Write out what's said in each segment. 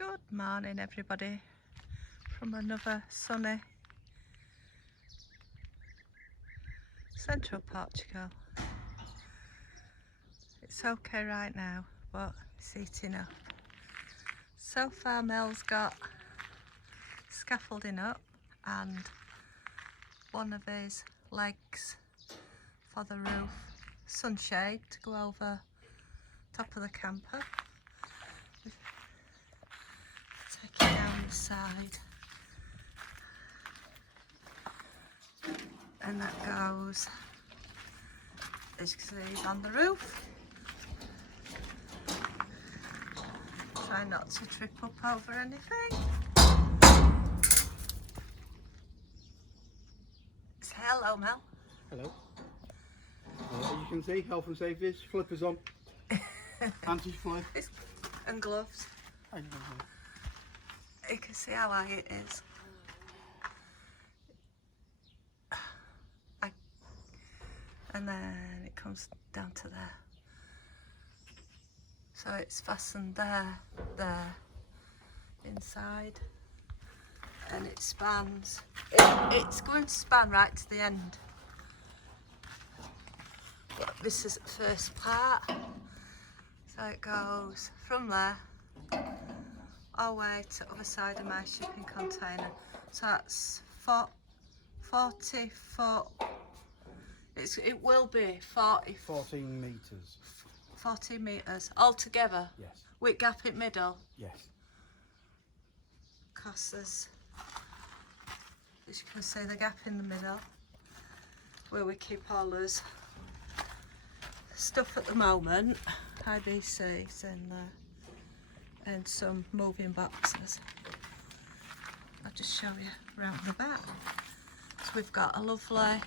Good morning everybody from another sunny central Portugal. It's okay right now, but it's heating up. So far Mel's got scaffolding up and one of his legs for the roof sunshade to go over top of the camper. Take it down the side and that goes, as you can see, on the roof. Try not to trip up over anything. Say hello, Mel. Hello. As you can see, health and safety, flippers on, anti-flip. And gloves. You can see how high it is. And then it comes down to there. So it's fastened there, inside, and it spans. It's going to span right to the end. But this is the first part. So it goes from there all the way to the other side of my shipping container. So that's 40 foot. It will be 14 metres. 14 metres altogether. Yes. With gap in middle. Yes. Because there's, as you can see, the gap in the middle where we keep all this stuff at the moment, IBCs and some moving boxes. I'll just show you around the back. So we've got a lovely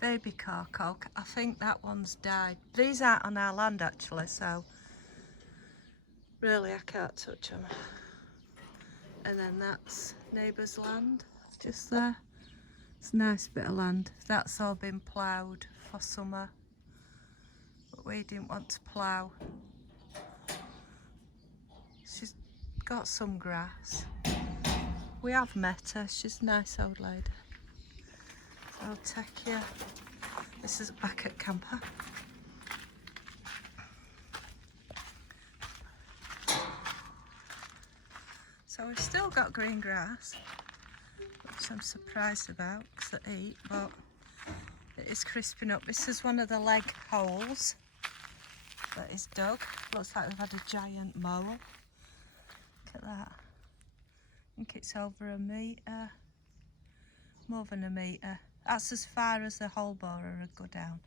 baby cork. I think that one's died. These aren't on our land actually, so really I can't touch them. And then that's neighbour's land, just there. It's a nice bit of land. That's all been ploughed for summer, but we didn't want to plough. She's got some grass. We have met her, she's a nice old lady. So I'll take you. This is back at camper. So we've still got green grass, which I'm surprised about because they eat, but it is crisping up. This is one of the leg holes that is dug. Looks like we've had a giant mole. Look at that. I think it's over a metre, more than a metre. That's as far as the hole borer would go down.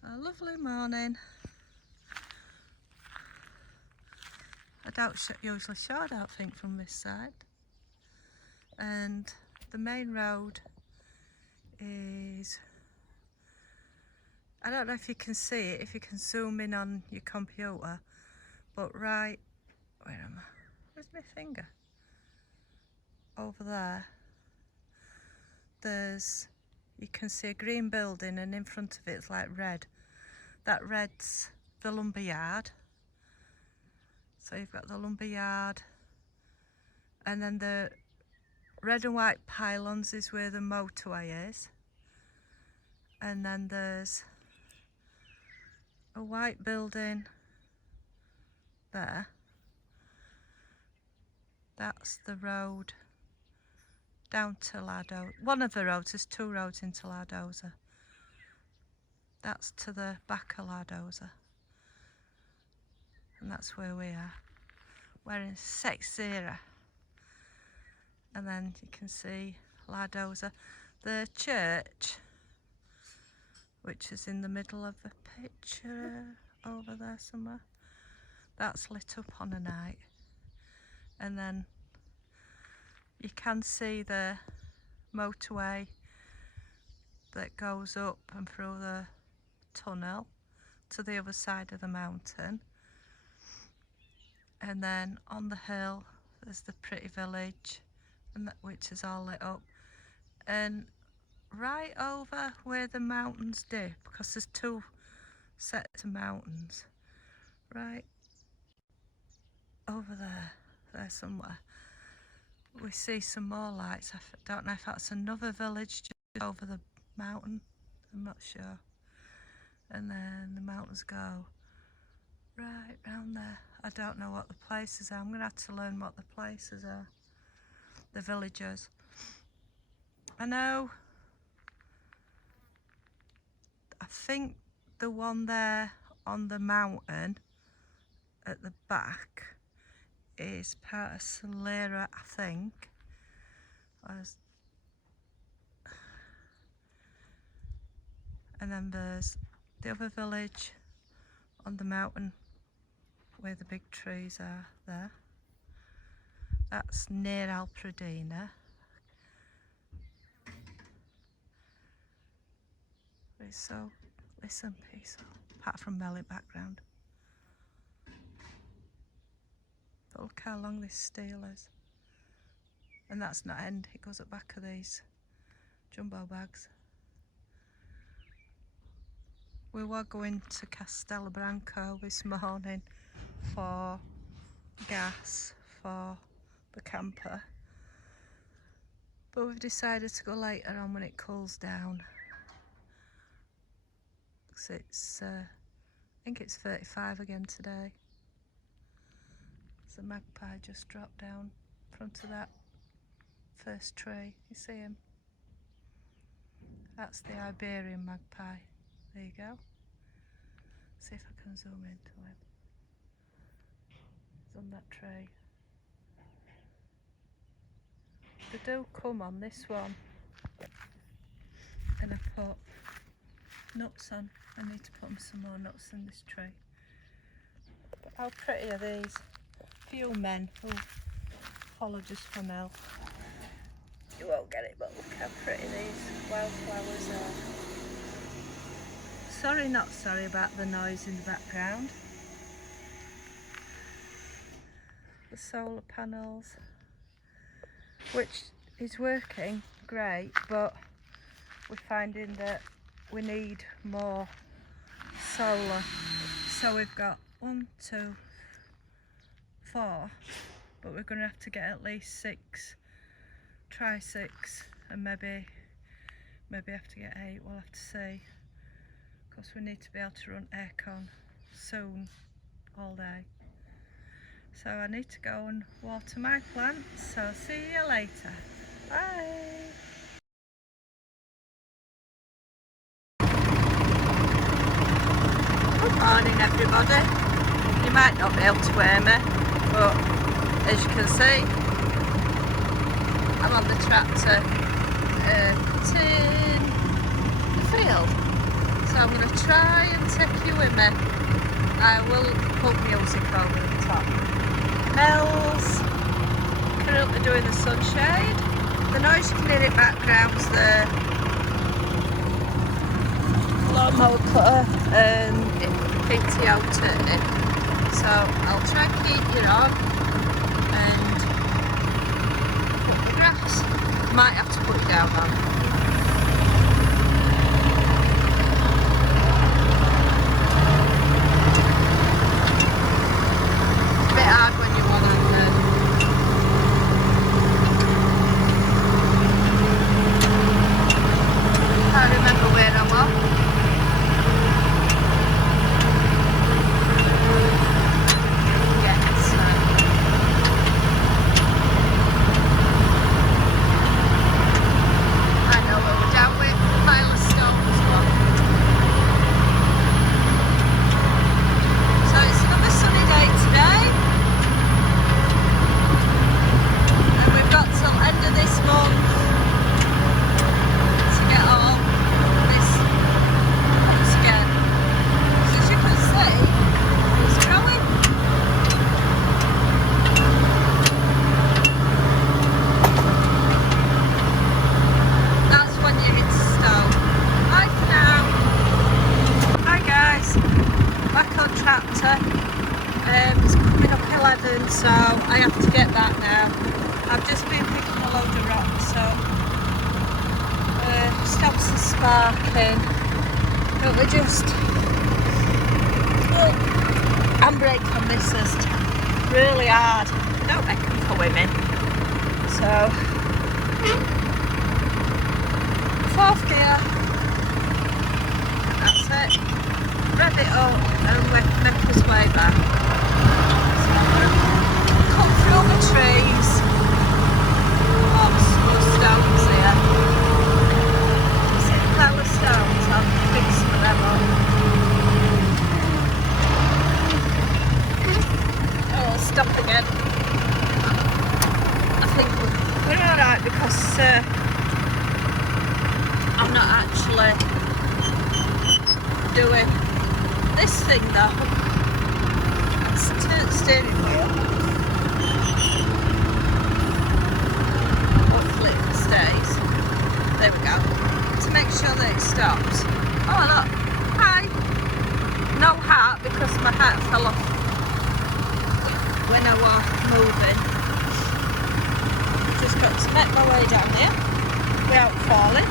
So a lovely morning. I don't usually show, I don't think, from this side. And the main road is, I don't know if you can see it, if you can zoom in on your computer, but right, where am I? Where's my finger? Over there, there's, you can see a green building and in front of it's like red. That red's the lumber yard. So you've got the lumber yard, and then the red and white pylons is where the motorway is. And then there's a white building there. That's the road down to Lardoza. One of the roads, there's two roads into Lardoza. That's to the back of Lardoza. And that's where we are. We're in 6-0. And then you can see Lardoza. The church, which is in the middle of the picture over there somewhere, that's lit up on a night. And then you can see the motorway that goes up and through the tunnel to the other side of the mountain. And then on the hill there's the pretty village, and that, which is all lit up. And right over where the mountains dip, because there's two sets of mountains. Right over there somewhere. We see some more lights. I don't know if that's another village just over the mountain. I'm not sure. And then the mountains go right round there. I don't know what the places are. I'm going to have to learn what the places are. The villages. I know. I think the one there on the mountain at the back is part of Solera, I think. And then there's the other village on the mountain where the big trees are there. That's near Alpradina. It's so listen peaceful, apart from Melly background. But look how long this steel is. And that's not end, it goes at the back of these jumbo bags. We were going to Castelbranco this morning for gas for the camper, but we've decided to go later on when it cools down. It's I think it's 35 again today. There's a magpie just dropped down in front of that first tree. You see him? That's the Iberian magpie. There you go. See if I can zoom into him. He's on that tree. They do come on this one. And I put nuts on. I need to put some more nuts in this tree. But how pretty are these? Few men who follow just for milk. You won't get it, but look how pretty these wildflowers are. Sorry, not sorry about the noise in the background. The solar panels, which is working great, but we're finding that we need more solar. So we've got 1, 2, 4, but we're going to have to get at least 6. Try 6, and maybe have to get 8. We'll have to see, because we need to be able to run aircon soon, all day. So I need to go and water my plants. So see you later. Bye. Good morning, everybody. You might not be able to hear me, but as you can see, I'm on the tractor in the field. So I'm going to try and take you with me. I will put music over the top. Mel's currently doing the sunshade. The noise you can hear in the background's the lawnmower cutter and PTO turning. So I'll try and keep you on and cut the grass. Might have to put it down though. parking, but we're just handbrake on this is really hard. Don't make them for women. So 4th gear. That's it. Rev it up and we make us way back. So come through the trees. Lots of stones here. See the pile of stones? I'll fix some of them up. Oh, stop again. I think we're alright because I'm not actually doing this thing though. Let's turn the steering wheel. Hopefully it stays. There we go. To make sure that it stops. Oh look, hi. No hat because my hat fell off when I was moving. Just got to make my way down there without falling.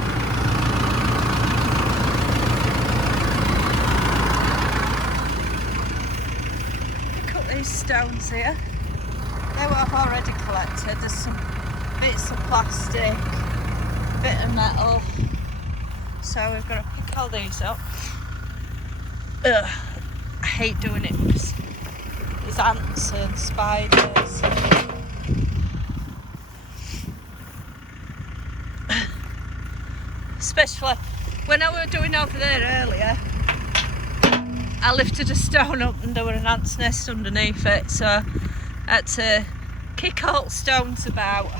These stones here, they were already collected. There's some bits of plastic, bit of metal, so we've got to pick all these up. Ugh, I hate doing it because there's ants and spiders. Especially when I was doing over there earlier, I lifted a stone up and there were an ant's nest underneath it, so I had to kick all the stones about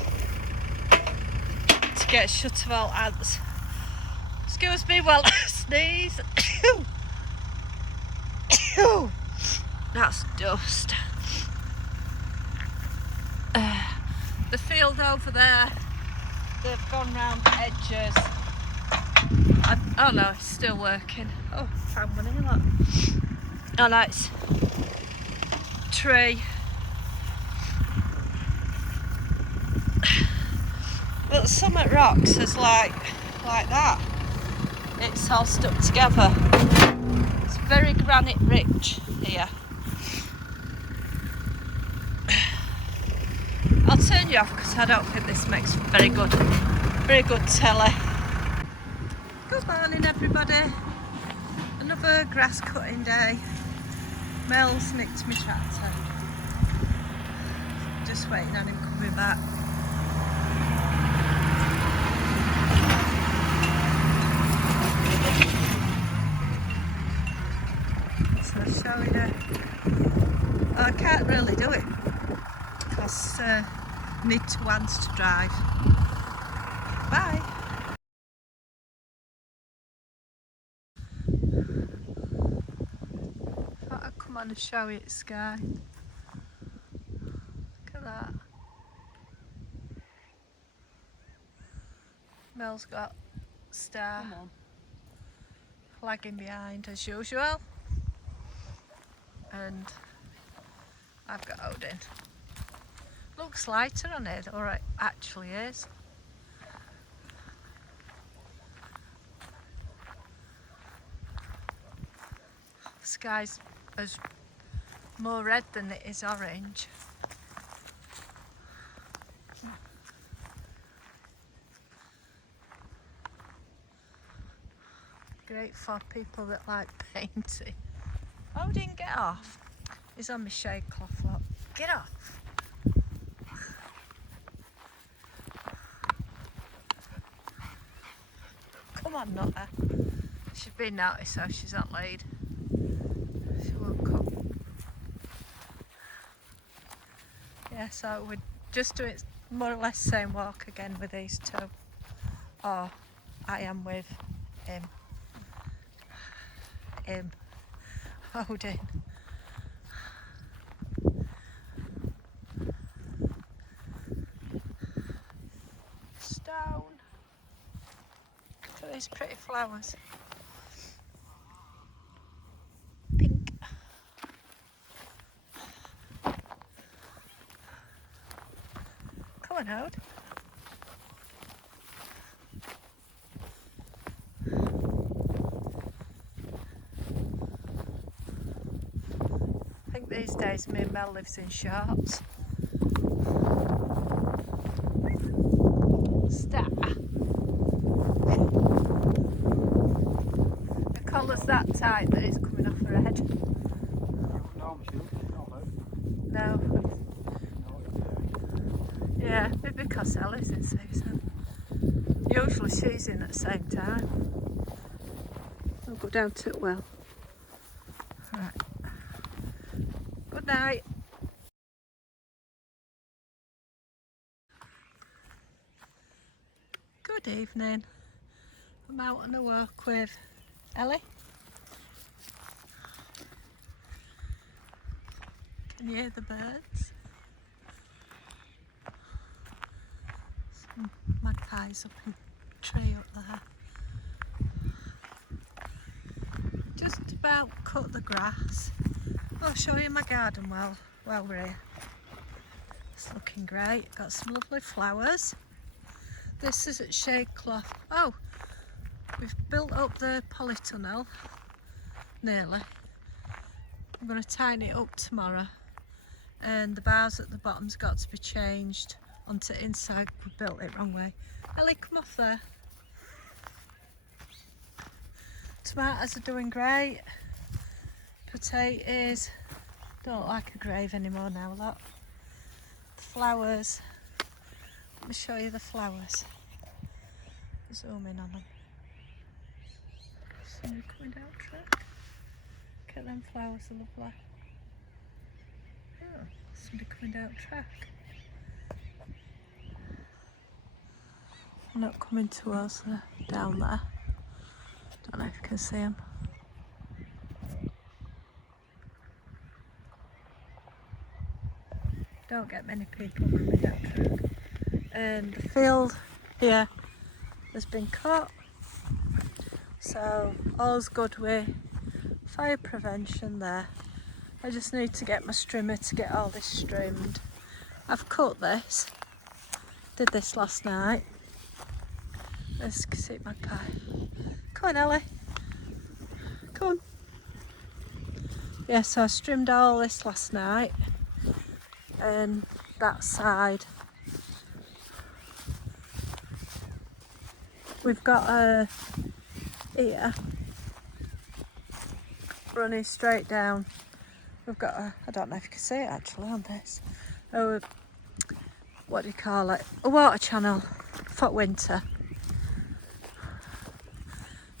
to get shut of all ants. Excuse me while I sneeze. That's dust. The field over there, they've gone round the edges. Oh no, it's still working. Oh, found one here, look. Oh no, it's tree. But some at rocks is like that. It's all stuck together. It's very granite rich here. I'll turn you off because I don't think this makes very good telly. Good morning everybody. Another grass cutting day. Mel's nicked my tractor. Just waiting on him coming back. So I'll show you. Well, I can't really do it because I need 2 hands to drive. Bye. I'll come on and show you the sky. Look at that. Mel's got star lagging behind as usual, and I've got Odin. Looks lighter on it, or it actually is. The sky's more red than it is orange. Great for people that like painting. Odin, get off. He's on my shade cloth, look. Get off. Come on, Nutter. She's been naughty, so she's not laid. She won't come. Yeah, so we're just doing more or less the same walk again with these two. Or I am with him. Odin. Stone. Look at these pretty flowers. Pink. Come on, Ode. these days me and Mel lives in shorts. Star. The collar's that tight that it's coming off her head. No. Yeah, maybe because Ellie's in season. Usually she's in at the same time. I'll go down to it well. Right. Good night. Good evening. I'm out on a walk with Ellie. Can you hear the birds? Some magpies up in a tree up there. Just about cut the grass. I'll show you my garden while we're here. It's looking great. Got some lovely flowers. This is at Shade Cloth. Oh, we've built up the polytunnel nearly. I'm going to tighten it up tomorrow, and the bars at the bottom's got to be changed onto inside. We built it wrong way. Ellie, come off there. Tomatoes are doing great. Potatoes don't like a grave anymore now. Look, the flowers. Let me show you the flowers. Zoom in on them. Somebody coming down track. Look at them flowers, are lovely. Oh, somebody coming down track. They're not coming to us, they're down there. Don't know if you can see them. Don't get many people coming down track. And the field here has been cut, so all's good with fire prevention there. I just need to get my strimmer to get all this trimmed. I've cut this, did this last night. Let's see my pie. Come on, Ellie, come on. Yeah, so I trimmed all this last night, and that side we've got a here running straight down. We've got a, I don't know if you can see it actually on this, what do you call it, a water channel for winter.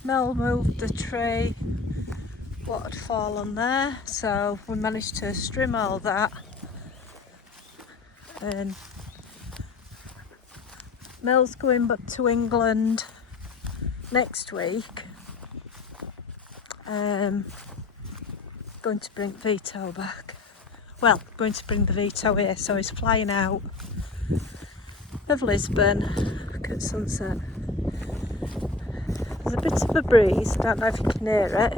Mel moved the tree, what had fallen there, so we managed to trim all that. And Mel's going back to England next week. Going to bring Vito back. Well, going to bring the Vito here, so he's flying out of Lisbon. Look at sunset. There's a bit of a breeze, I don't know if you can hear it,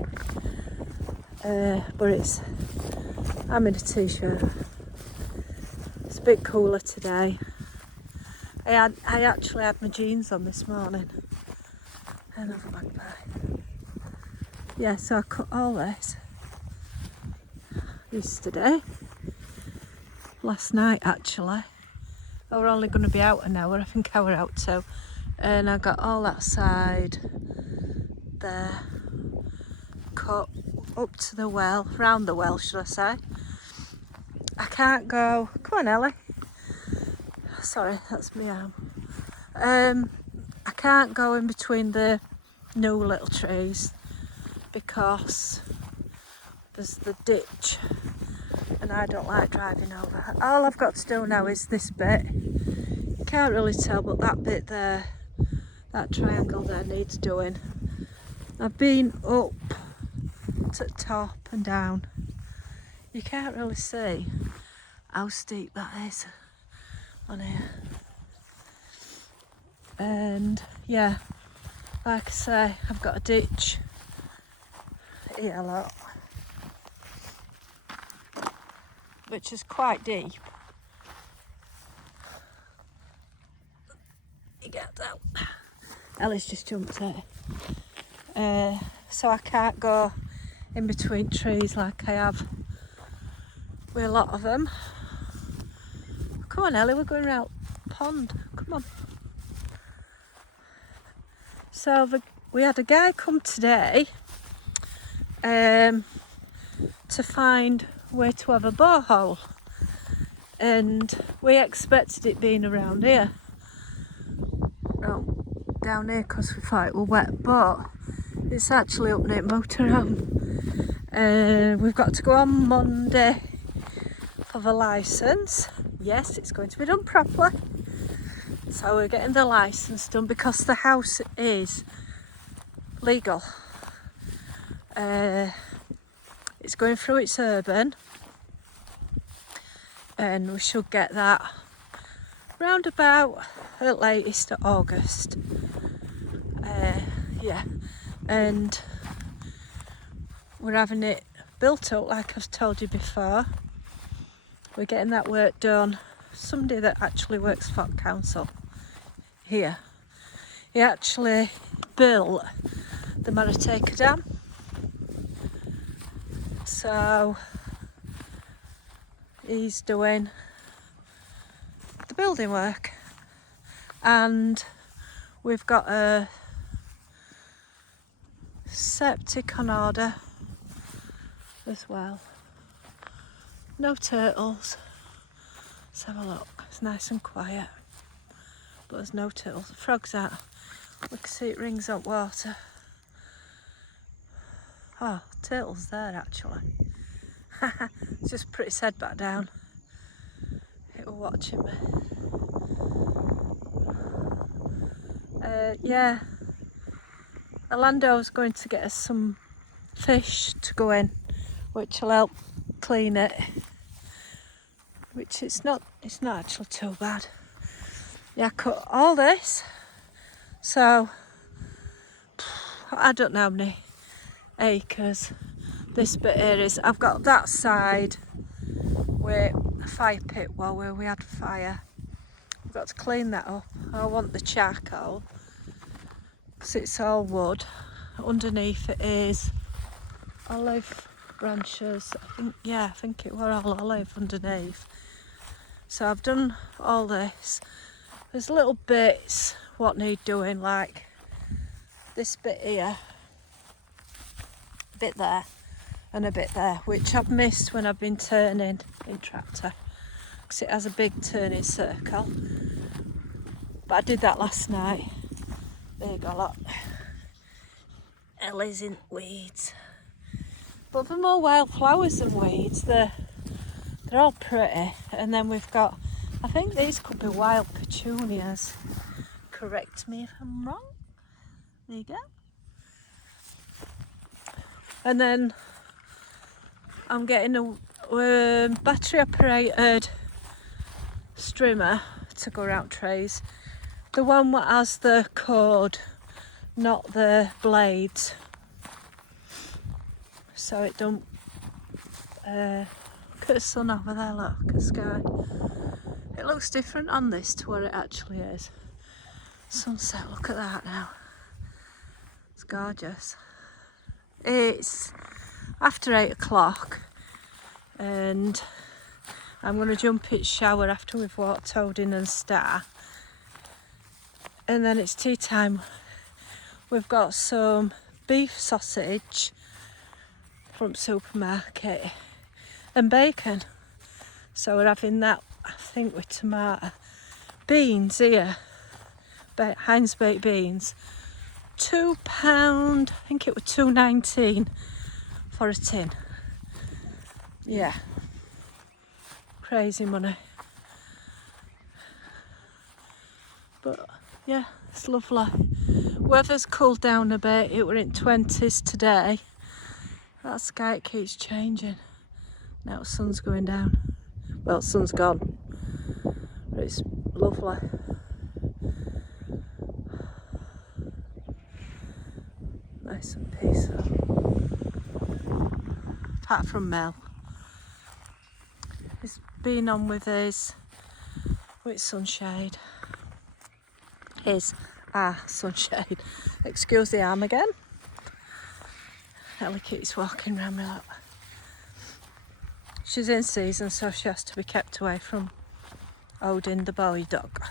but I'm in a t-shirt. It's a bit cooler today. I actually had my jeans on this morning. Another magpie. Yeah, so I cut all this yesterday. Last night actually. I were only going to be out an hour, I think I were out too. And I got all that side there cut up to the well, round the well should I say. I can't go, come on Ellie. Sorry, that's my arm. I can't go in between the new little trees because there's the ditch and I don't like driving over. All I've got to do now is this bit. You can't really tell, but that bit there, that triangle there needs doing. I've been up to the top and down. You can't really see how steep that is on here. And yeah, like I say, I've got a ditch here a lot, which is quite deep. You get that? Ellie's just jumped there. So I can't go in between trees like I have with a lot of them. Come on, Ellie, we're going round pond. Come on. So we had a guy come today to find where to have a borehole, and we expected it being around here. No, down here because we thought it was wet, but it's actually up near motorhome. We've got to go on Monday for the licence. Yes, it's going to be done properly. So we're getting the licence done because the house is legal. It's going through its urban, and we should get that round about at latest August. Yeah, and we're having it built up like I've told you before. We're getting that work done. Somebody that actually works for the council here, he actually built the Marateka Dam. So he's doing the building work, and we've got a septic on order as well. No turtles. Let's have a look. It's nice and quiet, but there's no turtles. The frog's out. We can see it rings on water. Oh, turtle's there actually. It's just put its head back down. It was watching me. Yeah, Orlando's going to get us some fish to go in, which will help clean it. Which it's not actually too bad. Yeah, I cut all this, so I don't know how many acres this bit here is. I've got that side where a fire pit where we had fire. I've got to clean that up. I want the charcoal because it's all wood. Underneath it is olive branches. I think it was all olive underneath. So I've done all this. There's little bits what need doing, like this bit here, a bit there and a bit there, which I've missed when I've been turning in tractor because it has a big turning circle. But I did that last night. There you go, look. Ellie's in weeds. But they're more wildflowers than weeds. They're all pretty. And then we've got, I think these could be wild petunias. Correct me if I'm wrong. There you go. And then I'm getting a battery operated strimmer to go around trays. The one that has the cord, not the blades. So it don't look at the sun over there, look at the sky. It looks different on this to what it actually is. Sunset, look at that now. It's gorgeous. It's after 8 o'clock and I'm going to jump in shower after we've walked Odin and Star. And then it's tea time. We've got some beef sausage from supermarket and bacon. So we're having that, I think, with tomato. Beans here, Heinz baked beans. £2, I think it was $2.19 for a tin. Yeah, crazy money. But yeah, it's lovely. Weather's cooled down a bit. It were in 20s today. That sky keeps changing. Now the sun's going down. Well, the sun's gone, but it's lovely. Nice and peaceful. Apart from Mel. He's been on with his sunshade. Sunshade. Excuse the arm again. Ellie keeps walking around me like. She's in season, so she has to be kept away from Odin, the boy dog.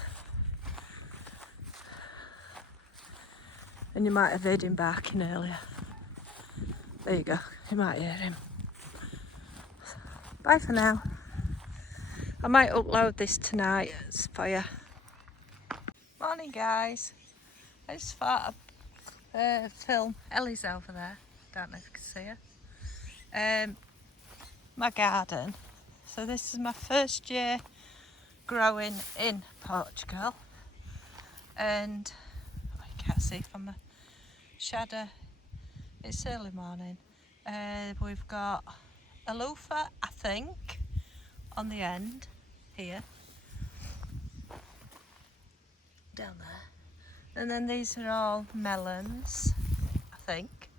And you might have heard him barking earlier. There you go, you might hear him. Bye for now. I might upload this tonight for you. Morning guys. I just thought I'd film. Ellie's over there. Don't know if you can see her. My garden. So this is my first year growing in Portugal. And you can't see from the shadow. It's early morning. We've got a loofah, I think, on the end here. Down there. And then these are all melons, I think.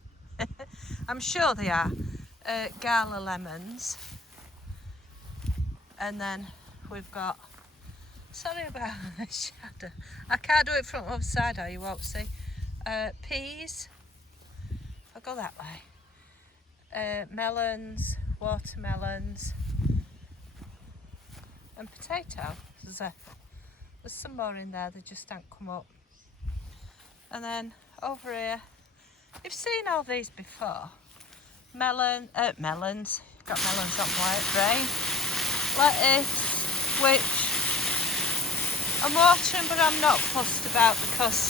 I'm sure they are. Gala lemons. And then we've got, sorry about the shadow. I can't do it from the other side or you won't see. Peas. I'll go that way. Melons, watermelons, and potato. There's some more in there, they just don't come up. And then over here, you've seen all these before. Melons, got melons on white brain. Lettuce, which I'm watering but I'm not fussed about because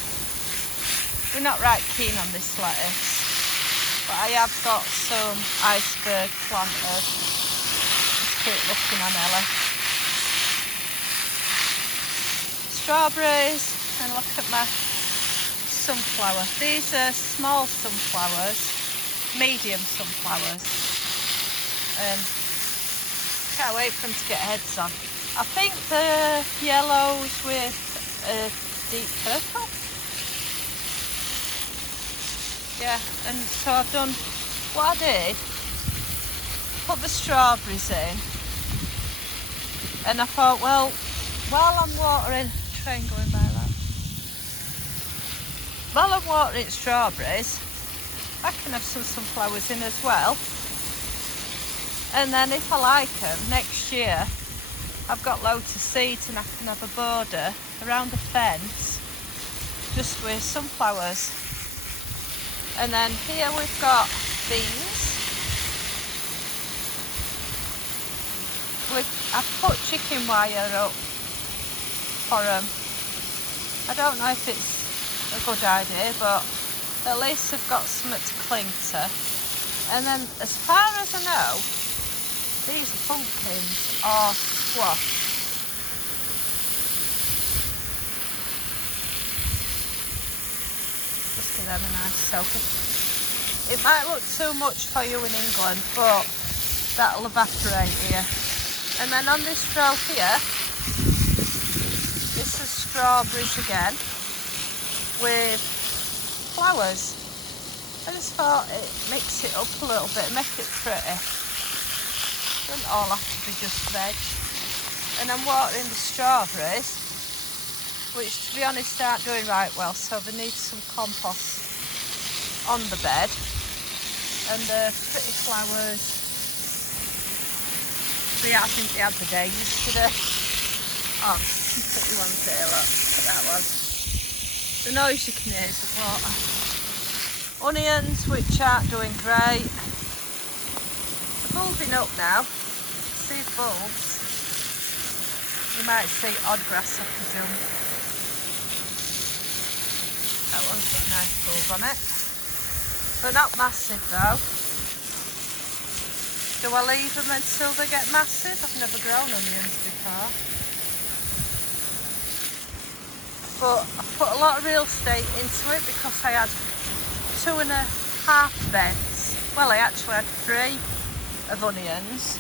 we're not right keen on this lettuce. But I have got some iceberg planted. Just keep looking on Ellie. Strawberries, and look at my sunflower. These are small sunflowers, medium sunflowers. Can't wait for them to get heads on. I think the yellows with a deep purple. Yeah, and so I've done what I did, put the strawberries in, and I thought, well, while I'm watering, train going by that. While I'm watering strawberries, I can have some sunflowers in as well. And then if I like them, next year, I've got loads of seeds and I can have a border around the fence just with sunflowers. And then here we've got beans. I've put chicken wire up for them. I don't know if it's a good idea, but at least they've got something to cling to. And then as far as I know, these pumpkins are squash. Just give them a nice soak. It might look too much for you in England, but that'll evaporate here. And then on this row here, this is strawberries again with flowers. I just thought it mix it up a little bit, make it pretty. Doesn't all have to be just veg. And I'm watering the strawberries, which to be honest aren't doing right well, so they need some compost on the bed. And the pretty flowers, I think they had the day yesterday. Oh, pretty ones there, look at that one. The noise you can hear is the water. Onions, which aren't doing great. They're bulbing up now. See the bulbs? You might see odd grass, I presume. That one's got a nice bulb on it. But not massive though. Do I leave them until they get massive? I've never grown onions before. But I put a lot of real estate into it because I had 2.5 beds. Well, I actually had 3 of onions.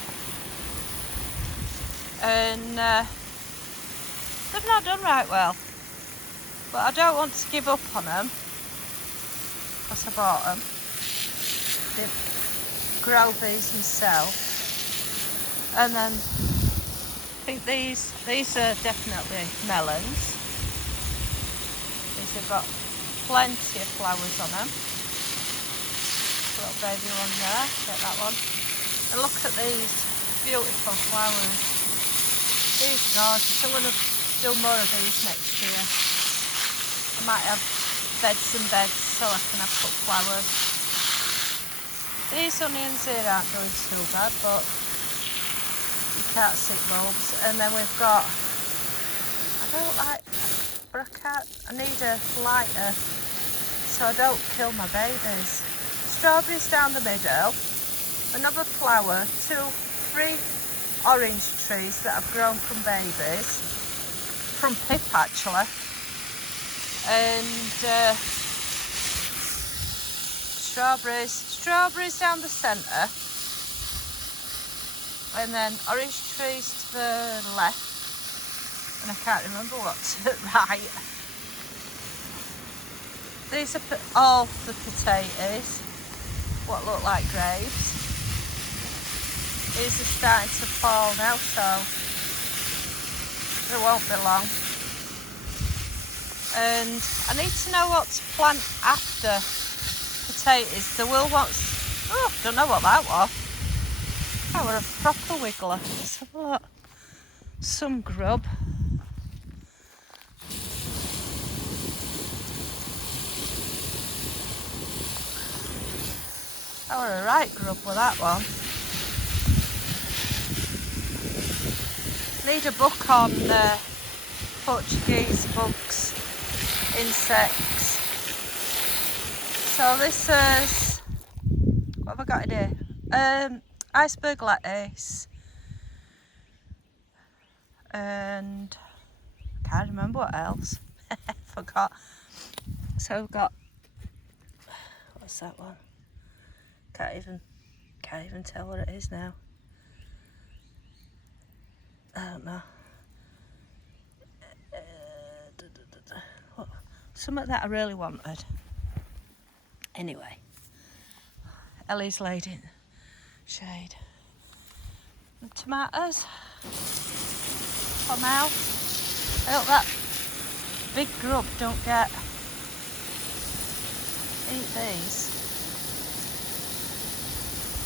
And they've not done right well. But I don't want to give up on them because I bought them. Didn't grow these myself. And then I think these are definitely melons. These have got plenty of flowers on them. Little baby one there, get that one. And look at these beautiful flowers. These gorgeous. I'm going to do more of these next year. I might have beds and beds so I can have put flowers. These onions here aren't doing too bad, but you can't see bulbs. And then we've got, I don't like, but I need a lighter so I don't kill my babies. Strawberries down the middle, another flower, 3 orange trees that have grown from babies, from Pip actually, and strawberries down the centre, and then orange trees to the left, and I can't remember what's to the right. These are all the potatoes, what look like grapes. These are starting to fall now, so there won't be long. And I need to know what to plant after potatoes. The Will wants, oh, don't know what that was. That was a proper wiggler. Let's have a look. Some grub. That was a right grub with that one. Need a book on Portuguese books, insects. So this is, what have I got in here? Iceberg lettuce, and I can't remember what else. Forgot. So we've got, what's that one? Can't even tell what it is now. I don't know. Something that I really wanted. Anyway, Ellie's laid in shade. The tomatoes for now. I hope that big grub don't eat these.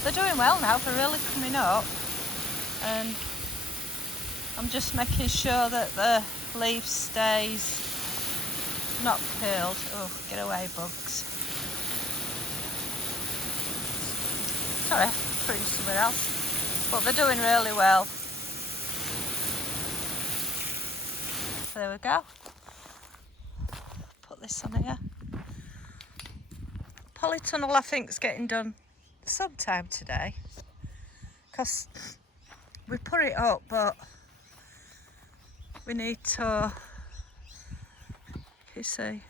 They're doing well now, they're really coming up, and I'm just making sure that the leaf stays not peeled. Oh, get away, bugs. Sorry, putting somewhere else. But they're doing really well. So there we go. Put this on here. Polytunnel I think is getting done sometime today. Because we put it up, but we need to, you see,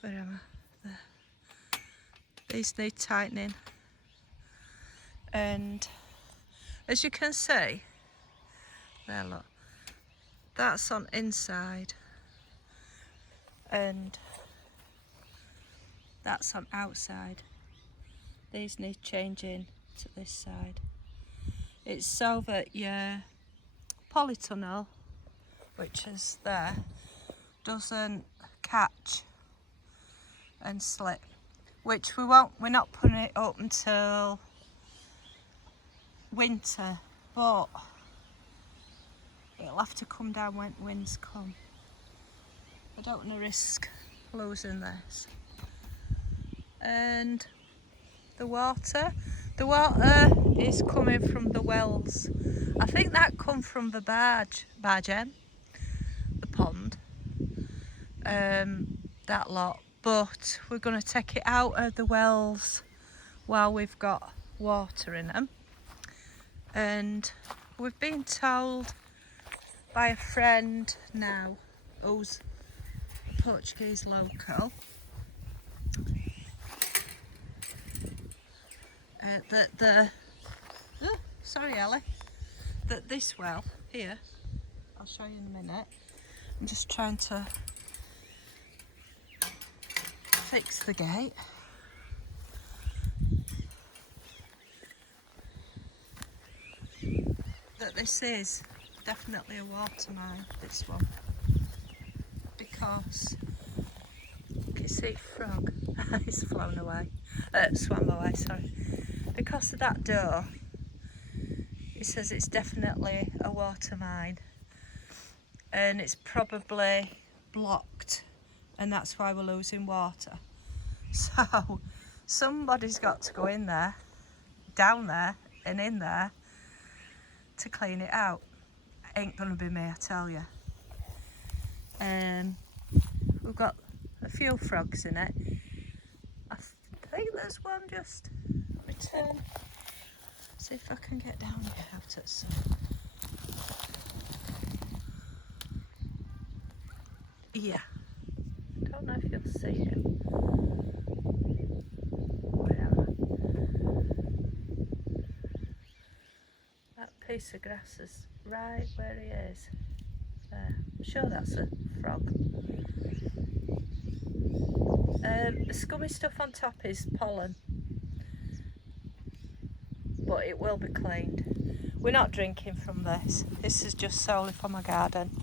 where am I? There. These need tightening, and as you can see, there, look, that's on inside and that's on outside. These need changing to this side. It's so that your polytunnel, which is there, doesn't catch and slip, which we're not putting it up until winter, but it'll have to come down when winds come. I don't want to risk losing this. And the water is coming from the wells. I think that come from the barge end, the pond, that lot, but we're going to take it out of the wells while we've got water in them. And we've been told by a friend now who's a Portuguese local that sorry Ellie, that this well here, I'll show you in a minute. I'm just trying to fix the gate. That this is definitely a water mine, this one, because you can see frog. He's flown away, swam away, sorry. Because of that door, It says it's definitely a water mine and it's probably blocked, and that's why we're losing water. So somebody's got to go in there, down there and in there to clean it out. Ain't gonna be me, I tell you. We've got a few frogs in it. I think there's one just, let me turn, see if I can get down here out at sun. Yeah, don't know if you'll see him. Where am I? That piece of grass is right where he is. There. I'm sure that's a frog. The scummy stuff on top is pollen, but it will be cleaned. We're not drinking from this. This is just solely for my garden.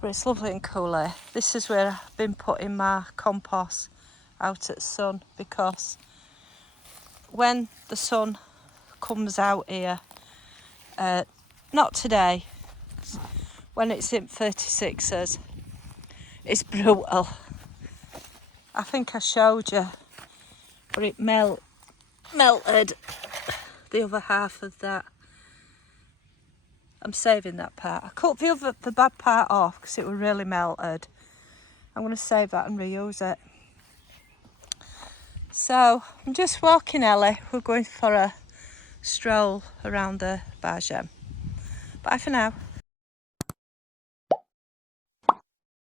But it's lovely and cool here. This is where I've been putting my compost out at sun, because when the sun comes out here, not today, when it's in 36ers, it's brutal. I think I showed you, but it melted the other half of that. I'm saving that part. I cut the bad part off because it was really melted. I'm going to save that and reuse it. So I'm just walking Ellie. We're going for a stroll around the Bargem. Bye for now.